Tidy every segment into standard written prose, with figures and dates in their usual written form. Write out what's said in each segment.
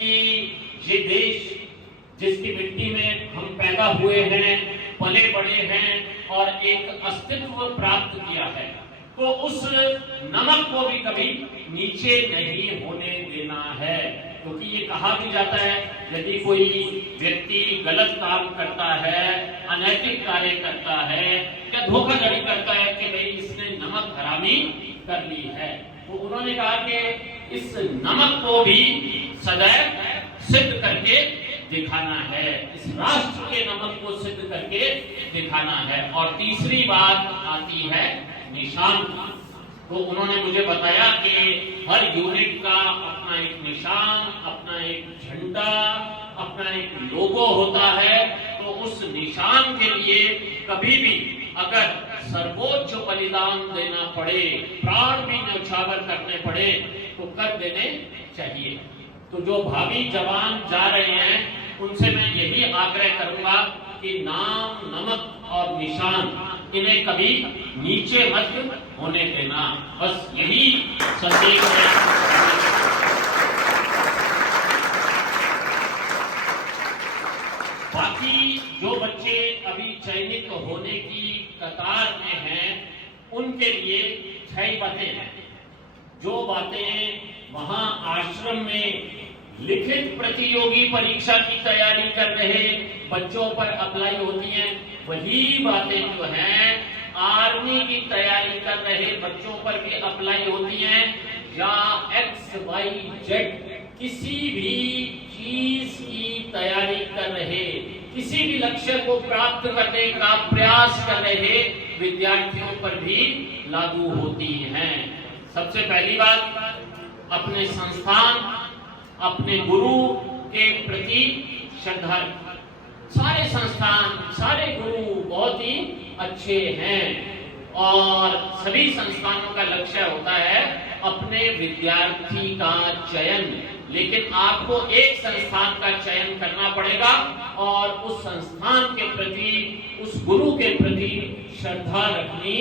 कि ये देश जिसकी मिट्टी में हम पैदा हुए हैं, पले बड़े हैं और एक अस्तित्व प्राप्त किया है, तो उस नमक को भी कभी नीचे नहीं होने देना है। क्योंकि ये कहा भी जाता है, यदि कोई व्यक्ति गलत काम करता है, अनैतिक कार्य करता है या धोखाधड़ी करता है कि भाई इसने नमक हरामी कर ली है, तो उन्होंने कहा कि इस नमक को भी सदैव सिद्ध करके दिखाना है, इस राष्ट्र के नमक को सिद्ध करके दिखाना है। और तीसरी बात आती है निशान। तो उन्होंने मुझे बताया कि हर यूनिट का अपना एक निशान, अपना एक झंडा, अपना एक लोगो होता है। तो उस निशान के लिए कभी भी अगर सर्वोच्च बलिदान देना पड़े, प्राण भी न्यौछावर करने पड़े, तो कर देने चाहिए। तो जो भावी जवान जा रहे हैं उनसे मैं यही आग्रह करूंगा कि नाम, नमक और निशान इन्हें कभी नीचे मत होने देना। बस यही संदेश है। बाकी जो बच्चे अभी चयनित होने की कतार में हैं, उनके लिए 6 बातें हैं। जो बातें वहां आश्रम में लिखित प्रतियोगी परीक्षा की तैयारी कर रहे बच्चों पर अप्लाई होती हैं, वही बातें जो हैं आर्मी की तैयारी कर रहे बच्चों पर भी अप्लाई होती हैं। या XYZ किसी भी चीज की तैयारी कर रहे, किसी भी लक्ष्य को प्राप्त करने का प्रयास कर रहे विद्यार्थियों पर भी लागू होती हैं। सबसे पहली बात, अपने संस्थान, अपने गुरु के प्रति श्रद्धा। सारे संस्थान, सारे गुरु बहुत ही अच्छे हैं और सभी संस्थानों का लक्ष्य होता है अपने विद्यार्थी का चयन। लेकिन आपको एक संस्थान का चयन करना पड़ेगा और उस संस्थान के प्रति, उस गुरु के प्रति श्रद्धा रखनी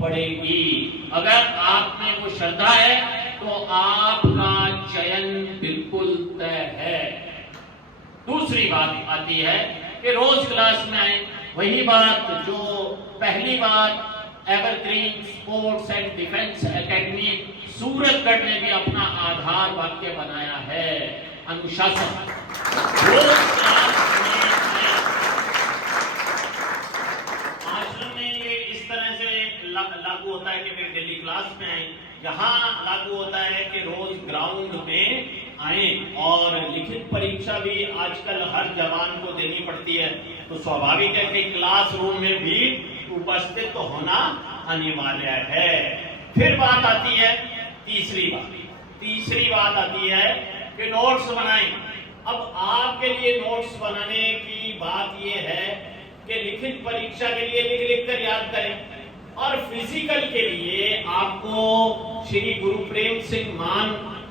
पड़ेगी। अगर आप में वो श्रद्धा है तो आपका चयन बिल्कुल तय है। दूसरी बात आती है कि रोज क्लास में आए। वही बात जो पहली बात evergreen sports and defence academy Suratgarh ने भी अपना आधार वाक्य बनाया है, अनुशासन। रोज क्लास में आश्रम में ये इस तरह से लागू होता है कि फिर डेली क्लास में आए। यहाँ लागू होता है कि रोज ग्राउंड में आए और लिखित परीक्षा भी आजकल हर जवान को देनी पड़ती है, तो स्वाभाविक है कि क्लासरूम में भी उपस्थित होना अनिवार्य है। फिर बात आती है तीसरी बात आती है कि नोट्स बनाएं। अब आपके लिए नोट्स बनाने की बात यह है कि लिखित परीक्षा के लिए लिख कर याद करें और फिजिकल के लिए आपको श्री गुरु प्रेम सिंह मान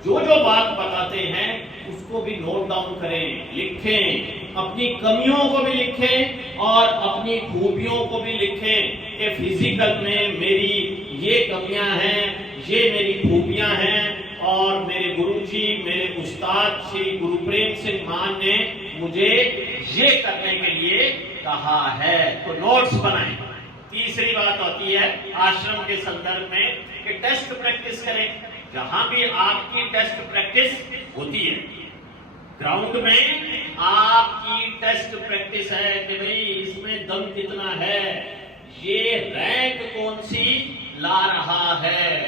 जो जो बात बताते हैं उसको भी नोट डाउन करें, लिखें, अपनी कमियों को भी लिखें और अपनी खूबियों को भी लिखें कि फिजिकल में मेरी ये कमियां हैं, ये मेरी खूबियां हैं और मेरे गुरुजी, मेरे उस्ताद श्री गुरु प्रेम सिंह मान ने मुझे ये करने के लिए कहा है। तो नोट्स बनाएं। तीसरी बात होती है आश्रम के संदर्भ में कि टेस्ट प्रैक्टिस करें। जहां भी आपकी टेस्ट प्रैक्टिस होती है, ग्राउंड में आपकी टेस्ट प्रैक्टिस है कि भाई इसमें दम कितना है, ये रैंक कौन सी ला रहा है,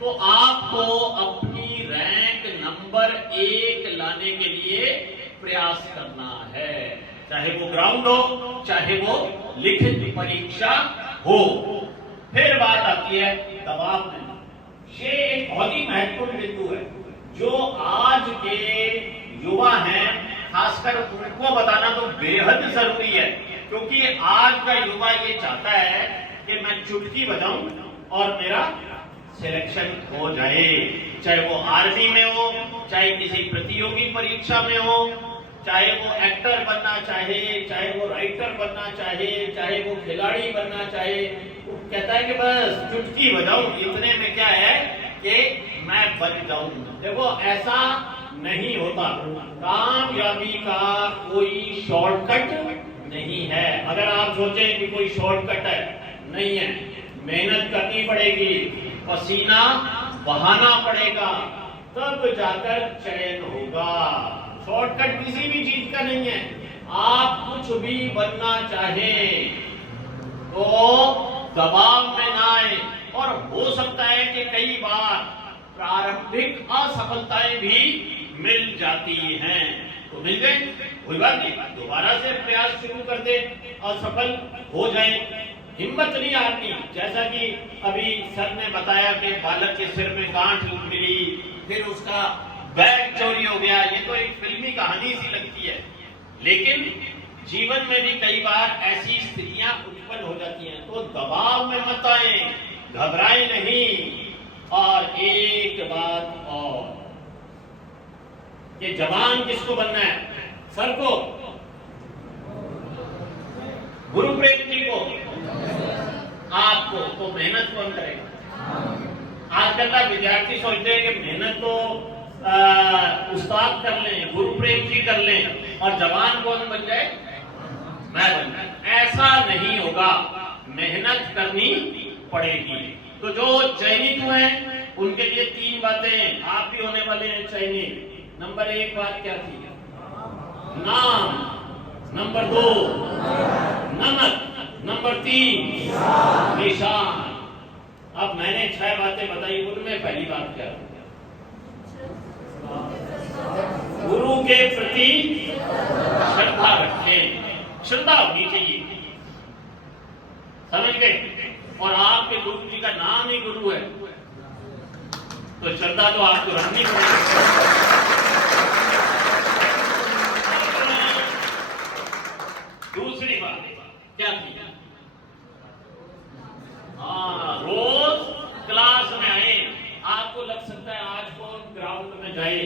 तो आपको अपनी रैंक नंबर 1 लाने के लिए प्रयास करना है, चाहे वो ग्राउंड हो, चाहे वो लिखित परीक्षा हो। फिर बात आती है दबाव में। ये एक बहुत ही महत्वपूर्ण बिंदु है जो आज के युवा हैं, खासकर उनको बताना तो बेहद जरूरी है, क्योंकि आज का युवा ये चाहता है कि मैं चुटकी बजाऊं और मेरा सिलेक्शन हो जाए, चाहे वो आर्मी में हो, चाहे किसी प्रतियोगी परीक्षा में हो, चाहे वो एक्टर बनना चाहे, चाहे वो राइटर बनना चाहे, चाहे वो खिलाड़ी बनना चाहे, वो कहता है कि बस चुटकी बजाऊं, इतने में क्या है कि मैं बन जाऊं। देखो ऐसा नहीं होता। कामयाबी का कोई शॉर्टकट नहीं है। अगर आप सोचें कि कोई शॉर्टकट है, नहीं है। मेहनत करनी पड़ेगी, पसीना बहाना पड़ेगा, तब जाकर चयन होगा। शॉर्टकट किसी भी चीज का नहीं है। आप कुछ भी बनना चाहें तो दबाव में ना आए। और हो सकता है कि कई बार प्रारंभिक असफलताएं भी मिल जाती हैं, तो मिल गए, कोई बात नहीं, दोबारा से प्रयास शुरू कर दे, असफल हो जाए, हिम्मत नहीं हारनी। जैसा कि अभी सर ने बताया कि बालक के सिर में गांठ मिली, फिर उसका बैग चोरी हो गया, ये तो एक फिल्मी कहानी सी लगती है, लेकिन जीवन में भी कई बार ऐसी स्थितियां उत्पन्न हो जाती हैं। तो दबाव में मत आए, घबराए नहीं। और एक बात और, कि जवान किसको बनना है? सर को, गुरु प्रेम जी को, आपको, तो मेहनत कौन करेगा? आजकल का विद्यार्थी सोचते हैं कि मेहनत तो उस्ताद कर लें, गुरु प्रेम जी कर लें, और जवान कौन बन जाए? मैं बन जाए। ऐसा नहीं होगा, मेहनत करनी पड़ेगी। तो जो चयनित हुए हैं उनके लिए 3 बातें, आप भी होने वाले हैं चयनित। नंबर 1 बात क्या थी? नाम। नंबर 2 नमक। नंबर 3 निशान। अब मैंने 6 बातें बताई, उनमें पहली बात क्या है? गुरु के प्रति श्रद्धा रखें। श्रद्धा होनी चाहिए, समझ गए? और आपके गुरु जी का नाम ही गुरु है, तो श्रद्धा तो आपको रखनी पड़ेगी। दूसरी बात क्या थी? रोज क्लास में आए। आपको लग सकता है आज कौन ग्राउंड में जाए,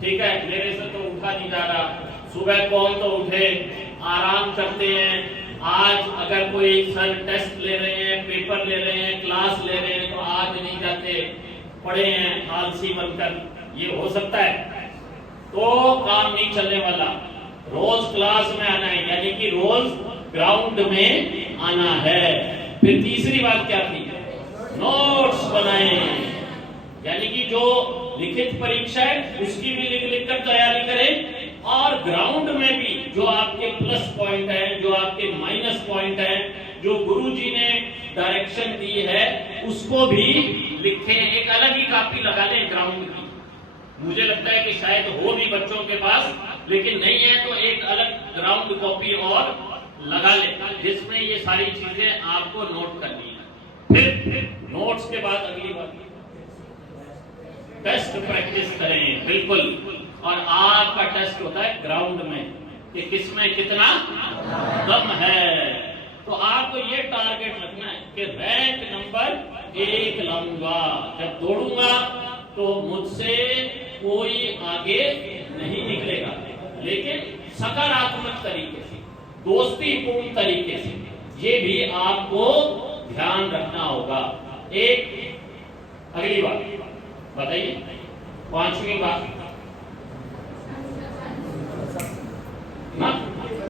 ठीक है, मेरे से तो उठा नहीं जा रहा। सुबह कौन तो उठे, आराम करते हैं। आज अगर कोई सर टेस्ट ले रहे हैं, पेपर ले रहे हैं, क्लास ले रहे हैं, तो आज नहीं जाते, पड़े हैं आलसी बनकर, ये हो सकता है। तो काम नहीं चलने वाला। रोज क्लास में आना है, यानी कि रोज ग्राउंड में आना है। फिर तीसरी बात क्या थी? नोट्स बनाए, यानी कि जो लिखित परीक्षा है उसकी भी लिख कर तैयारी करें, और ग्राउंड में भी जो आपके प्लस पॉइंट है, जो आपके माइनस पॉइंट है, जो गुरुजी ने डायरेक्शन दी है, उसको भी लिखें। एक अलग ही कॉपी लगा लें ग्राउंड की। मुझे लगता है कि शायद हो भी बच्चों के पास, लेकिन नहीं है तो एक अलग ग्राउंड कॉपी और लगा लें, जिसमें ये सारी चीजें आपको नोट करनी है। फिर नोट्स के बाद अगली बात, टेस्ट प्रैक्टिस करें, बिल्कुल। और आपका टेस्ट होता है ग्राउंड में कि किसमें कितना दम है। तो आपको ये टारगेट रखना है कि रैंक नंबर 1 लाऊंगा। जब दौड़ूंगा तो मुझसे कोई आगे नहीं निकलेगा, लेकिन सकारात्मक तरीके से, दोस्तीपूर्ण तरीके से, ये भी आपको ध्यान रखना होगा। एक अगली बात बताइए, 5वीं बात ना,